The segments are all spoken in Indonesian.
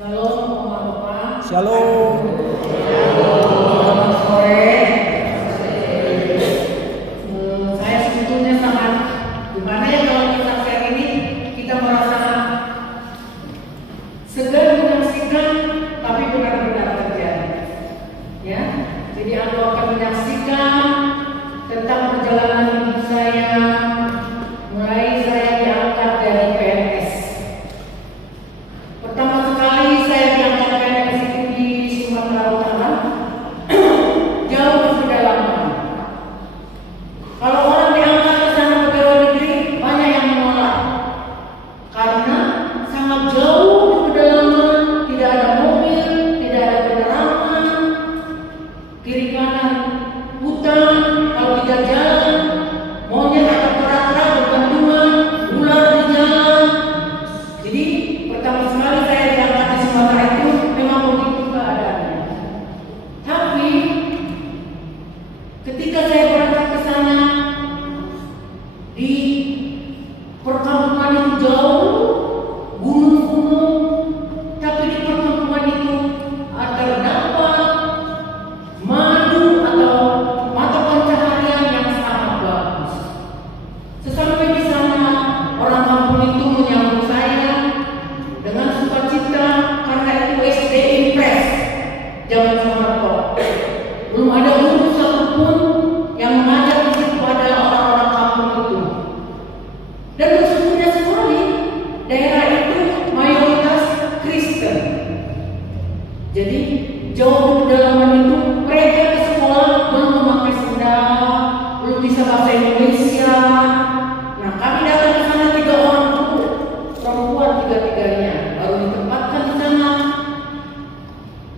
Shalom, Bapak. Shalom. Selamat sore. Saya sebetulnya sangat gimana ya kalau kita share ini kita merasa segar menyaksikan tapi benar-benar terjadi. Ya, jadi aku akan menyaksikan tentang perjalanan hidup saya mulai saya diangkat dari PNS. Pertama sekali saya diangkat PNS itu di Sumatera Utara, jauh di pedalaman. Kalau orang diangkat ke sana pegawai negeri, banyak yang menolak karena sangat jauh di pedalaman, tidak ada mobil, tidak ada penerangan, kiri kanan hutan, kalau tidak jalan monyet atau kera-kera bergantungan, ular di jalan. Jadi pertama sekali saya diangkat di Sumatera itu memang begitu keadaannya. Tapi ketika saya berangkat ke sana di perkampungan yang jauh, gunung-gunung, tapi di perkampungan itu terdapat madu atau mata pencaharian yang sangat bagus. Sesampai di sana, orang kampung itu menyambut saya dengan sukacita karena itu SD Impres zaman Soeharto. Belum ada guru satupun yang mengajar di situ adalah orang-orang kampung itu. Dan bersyukurnya sekali daerah itu mayoritas Kristen. Jadi jauh di pedalaman itu mereka ke sekolah belum memakai sendal, belum bisa bahasa Indonesia. Nah, kami datang ke sana 3 orang guru, perempuan 3-tiganya, baru ditempatkan di sana.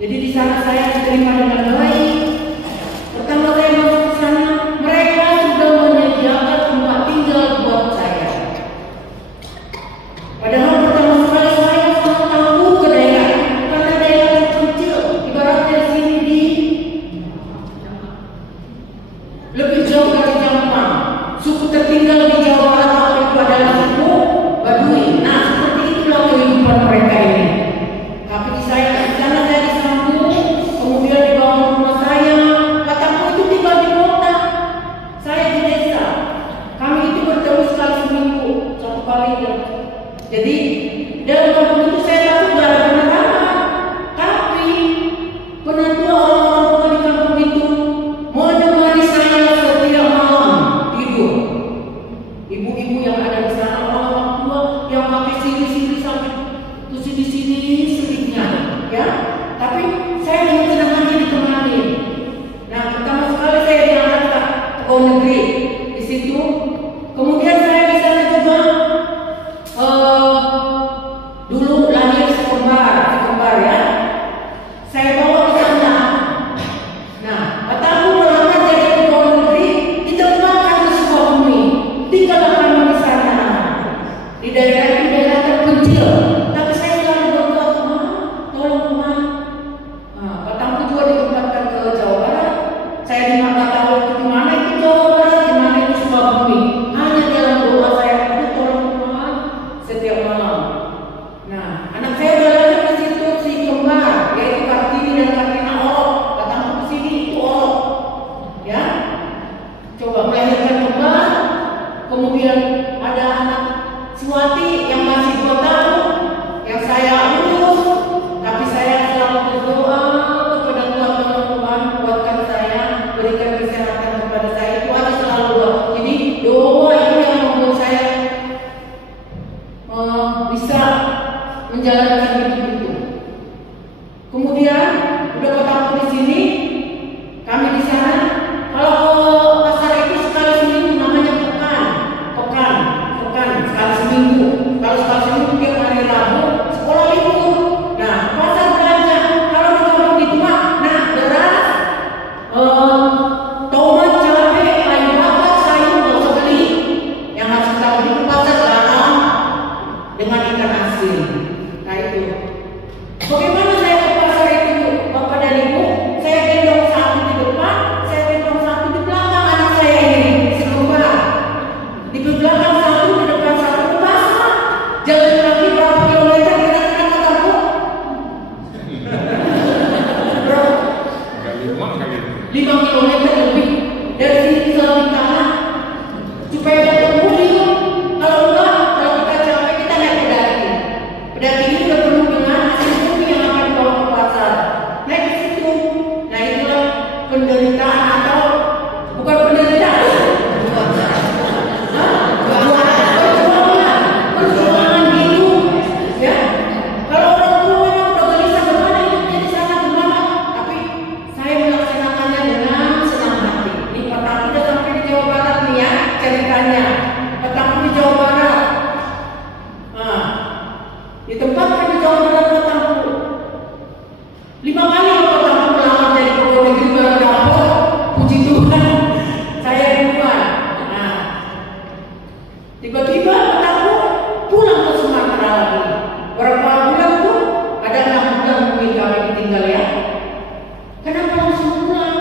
Jadi di sana saya diterima dengan baik. Pertama saya masuk ke sana, mereka sudah menyediakan tempat tinggal buat saya. Padahal pertama sekali saya sangat takut ke daerah, karena daerah kecil, ibaratnya di sini di lebih jauh dari Jampang. Suku tertinggal di Jawa Barat waktu itu adalah suku Baduy. Nah, seperti itulah kehidupan mereka ini. Tapi di sana saya disambut, kemudian dibawa ke rumah saya. Kataku itu tinggal di kota, saya di desa. Kami itu bertemu sekali seminggu, 1 kali ya. Jadi dalam kampung itu saya takut gak ada penerangan. Tapi penatua orang-orang tua di kampung itu menemani saya setiap malam tidur. Ibu-ibu yang ada di sana, orang-orang tua yang pakai sini-sini sampai ke sini-sini sedikitnya, ya. Tapi saya dengan senang hati ditemani. Nah, pertama sekali saya diangkat ke pegawai negeri di situ. Kemudian saya di sana juga dulu lahir sekembar ya. Saya bawa ke sana. Nah, kataku melamar jadi pegawai negeri ditempatkan di Sukabumi. Tinggallah kami di sana. Di daerah itu daerah terpencil. Tapi saya selalu berdoa, Tuhan, tolong Tuhan. Nah, kataku juga ditempatkan ke Jawa Barat. Saya nggak tahu itu di mana itu Jawa Barat, di mana itu Sukabumi. Hanya dalam doa saya itu tolong Tuhan setiap malam. Nah, anak saya udah lahir di situ si kembar, yaitu Kartini dan Kartina Orok. Kataku ke sini itu Orok, ya. Coba melahirkan kembar, kemudian ada anak Suwati yang masih 2 tahun, yang saya urus. Tapi saya selalu berdoa kepada Tuhan kuatkan saya, berikan kesehatan kepada saya. Itu aja selalu doa. Jadi doa itu yang membuat saya bisa menjalankan hidup itu. Kemudian udah ketemu di sini, kami di sana. Kalau ke pasar itu sekali seminggu namanya pekan sekali seminggu. Kalau sekali seminggu tiap hari Rabu sekolah libur. Nah, pasar belanja. Kalau di kampung itu mah, nah beras, tomat, cabai, kayu bakar, sayur nggak usah beli. Yang harus kita beli ke pasar garam dengan ikan asin. Nah itu. Bagaimana saya ke pasar itu? Udah ini udah penuh dengan hasil bumi yang akan dibawa ke pasar. Nah di situ, nah itulah penderitaan atau bukan penderitaan, perjuangan hidup, ya. Kalau orang tua yang udah gelisah gimana hidupnya di sana gimana, tapi saya melaksanakannya dengan senang hati. Ini Petaku udah sampai di Jawa Barat nih ya ceritanya. Petaku di Jawa Barat. Nah, ditempatkan di Jawa Barat Petaku. 5 kali Petaku melamar dari pegawai negeri baru dapur. Puji Tuhan, saya duluan. Nah, tiba-tiba Petaku pulang ke Sumatera lagi. Berapa bulan tuh? Ada 6 bulan mungkin kami ditinggal ya. Kenapa langsung pulang?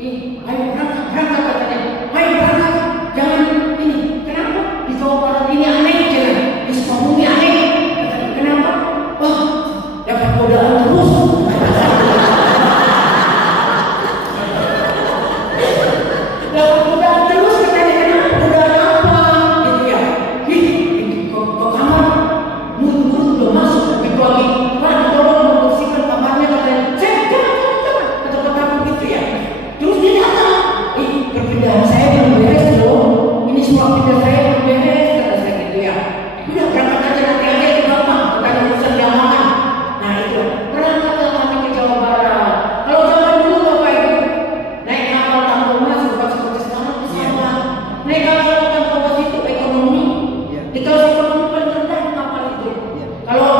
Ayo berangkat katanya. Ayo berangkat, jangan ini. Kenapa? Di Jawa Barat ini aneh, jangan. Di Sukabumi aneh. Kenapa? Wah, dapat godaan terus. Dapat godaan terus katanya. Kenapa? Godaan apa? Gitu ya. Ke kamar, mulut udah masuk. Begitu lagi, Pak, tolong membersihkan kamarnya katanya. Jangan. Kata-kata begitu ya. Terus dia datang. Perpindahan saya belum beres loh. Ini semua pindah saya belum beres, kata saya gitu ya. Udah berangkat aja nanti aja itu gampang, bukan urusan jamaah. Nah itu berangkatlah kami ke Jawa Barat. Kalau zaman dulu Bapak Ibu naik kapal tanpa mas bukan seperti sekarang pesawat. Naik kapal tanpa mas itu ekonomi. Di kelas ekonomi paling rendah kapal itu. Kalau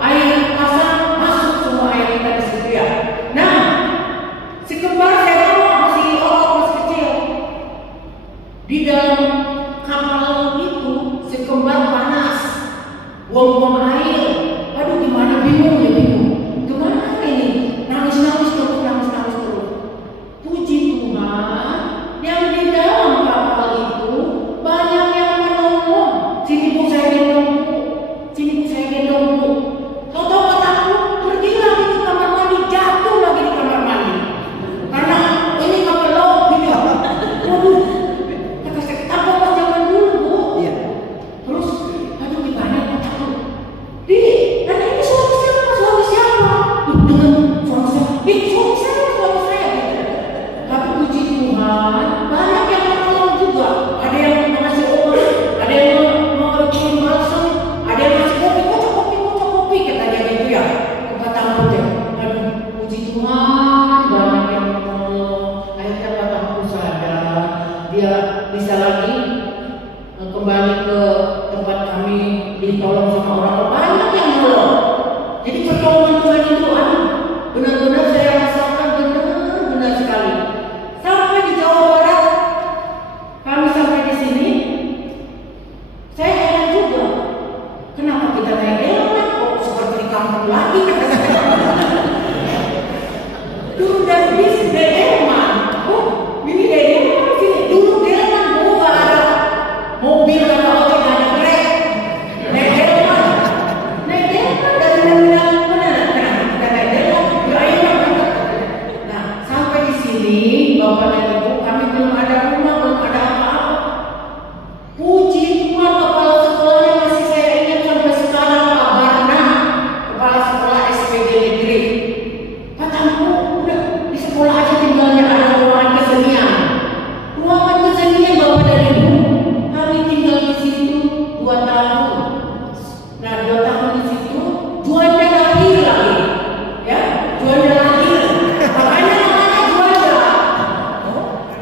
air pasang masuk semua air kita di situ ya. Nah, si kembar saya tahu masih orang masih kecil. Di dalam kapal itu si kembar panas, buang-buang air. Aduh gimana, bingung. Gimana ini? Nangis terus. Puji Tuhan, yang di dalam kapal itu banyak yang menolong. Sini bu saya gendong bu. Tahu-tahu Petaku pergi lagi ke kamar mandi, jatuh lagi di kamar mandi. Karena ini kapal laut gitu. Waduh, kata saya tanpa pas zaman dulu bu. Terus, aduh gimana Petaku? Karena ini suami siapa? Dengan suami saya. Suami saya gitu. Tapi puji Tuhan, banyak yang menolong juga. Ada yang mengasih obat, ada yang mau kirim balsam, ada yang ngasih kopi, kocok kopi katanya gitu ya. Petaku ya. Aduh, puji Tuhan, banyak yang menolong. Akhirnya Petaku sadar, dia bisa lagi kembali ke tempat kami, ditolong sama orang banyak yang menolong. Jadi pertolongan Tuhan itu benar-benar saya rasakan benar sekali. Sampai di Jawa Barat, kami sampai di sini, saya heran juga. Kenapa kita naik delman kok seperti di kampung lagi? Dulu dari bis delman, ini delman sini. Dulu delman gak ada mobil, gak ada ojek, gak ada grab. Naik delman dari mana? Kita naik delman, berakhir. Nah, sampai di sini Bapak dan Ibu, kami belum ada rumah, belum ada apa-apa. Puji Tuhan, kepala sekolahnya masih saya ingat sampai sekarang, Pak Barna, kepala sekolah SPG negeri. Petaku udah di sekolah aja tinggalnya ada ruangan kesenian. Ruangan kesenian Bapak dan Ibu, kami tinggal di situ 2 tahun. Nah 2 tahun di situ, juanda lahir lagi, ya, juanda lahir. Makanya namanya juanda.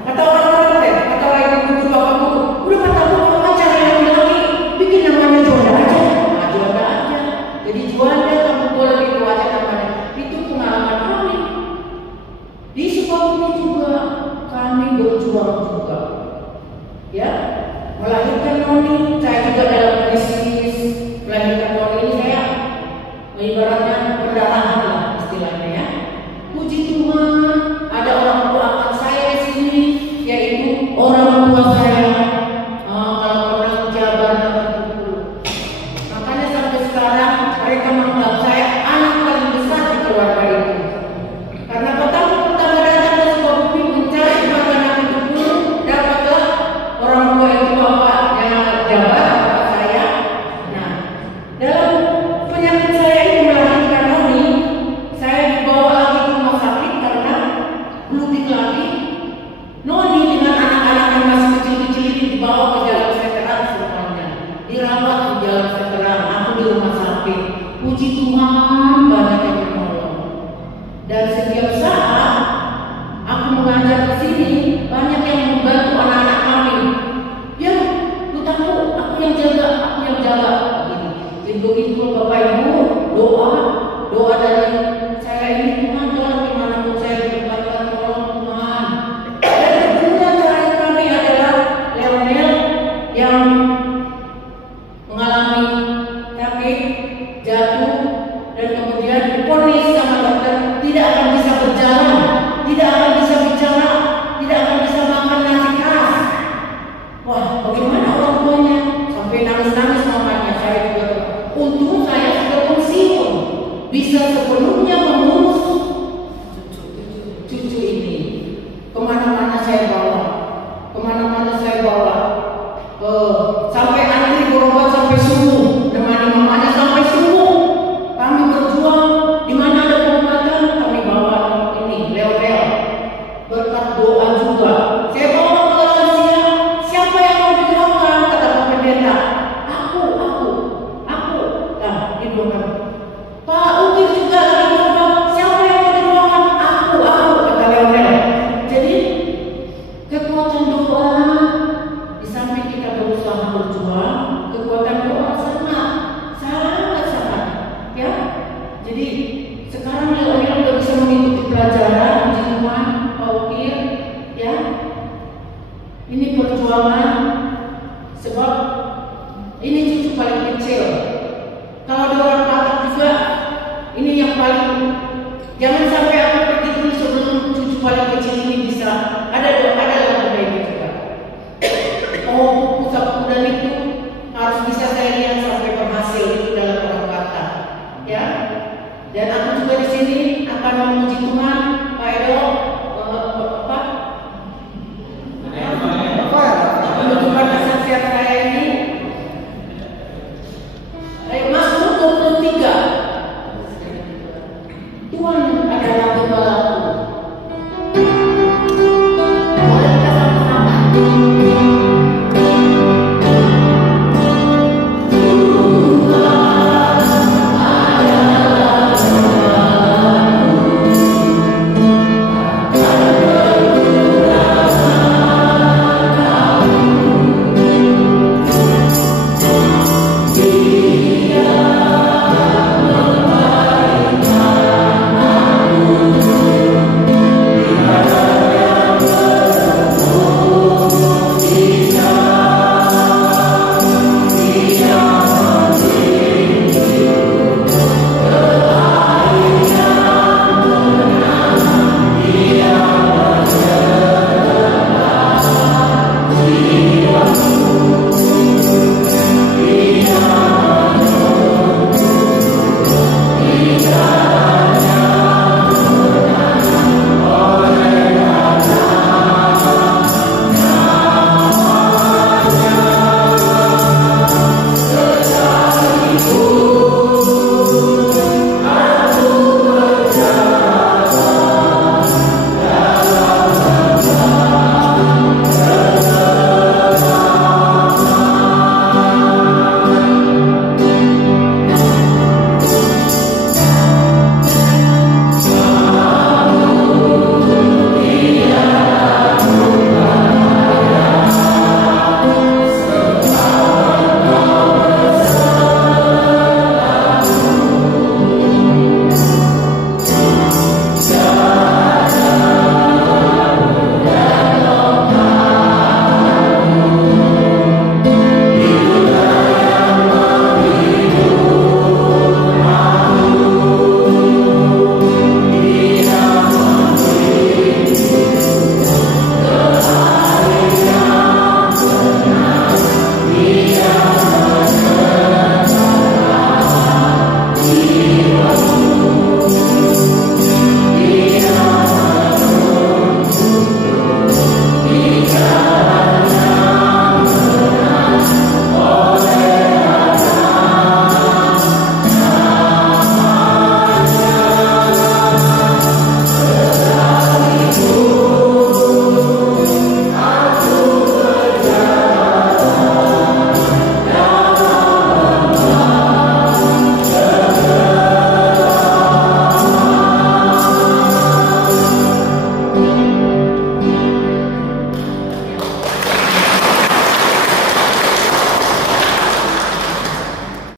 Kata orang-orang kata ibu bapak guru, udah Petaku kalau acara yang lagi bikin namanya juanda aja. Nah juanda aja. Jadi juanda kamu boleh itu aja namanya. Itu pengalaman kami. Di Sukabumi juga kami berjuang juga. Ya, melahirkan Noni, saya juga dalam krisis melahirkan Noni ini saya ibaratnya perdarahan lah istilahnya ya. Puji Tuhan, ada orang tua angkat saya di sini, yaitu orang tua saya. Kalau pernah jabar dapat dulu. Makanya sampai sekarang mereka menganggap saya anak paling besar di keluarga itu. Karena Petaku pertama datang ke Sukabumi mencari makanan itu dulu, dapatlah orang tua itu bapaknya jabar, bapak saya. Nah, dalam bisa sepenuhnya mengurus cucu ini. Kemana-mana saya bawa, kemana-mana saya bawa. Sampai antri berobat sampai subuh, nemani mamanya sampai subuh. Kami berjuang, di mana ada pengobatan kami bawa ini leo-leo. Berkat doa juga, saya bawa ke lansia. Siapa yang mau didoakan? Kata Pak Pendeta. Aku. Nah, didoakan. Pak Ukir juga lagi berdoa. Siapa yang mau didoakan? Aku, kata leo-leo. Jadi kekuatan doa, di samping kita berusaha berjuang, kekuatan doa sangat, ya. Jadi sekarang orang udah bisa mengikuti pelajaran di rumah, Pak Ukir, ya. Ini perjuangan, sebab ini cucu paling kecil. Kalau ada orang batak juga, ini yang paling. Jangan sampai aku pergi dulu sebelum cucu paling kecil ini bisa. Ada lagu baik juga. Pusat dan itu harus bisa saya lihat sampai berhasil itu dalam orang kata, ya. Dan aku juga di sini akan memuji Tuhan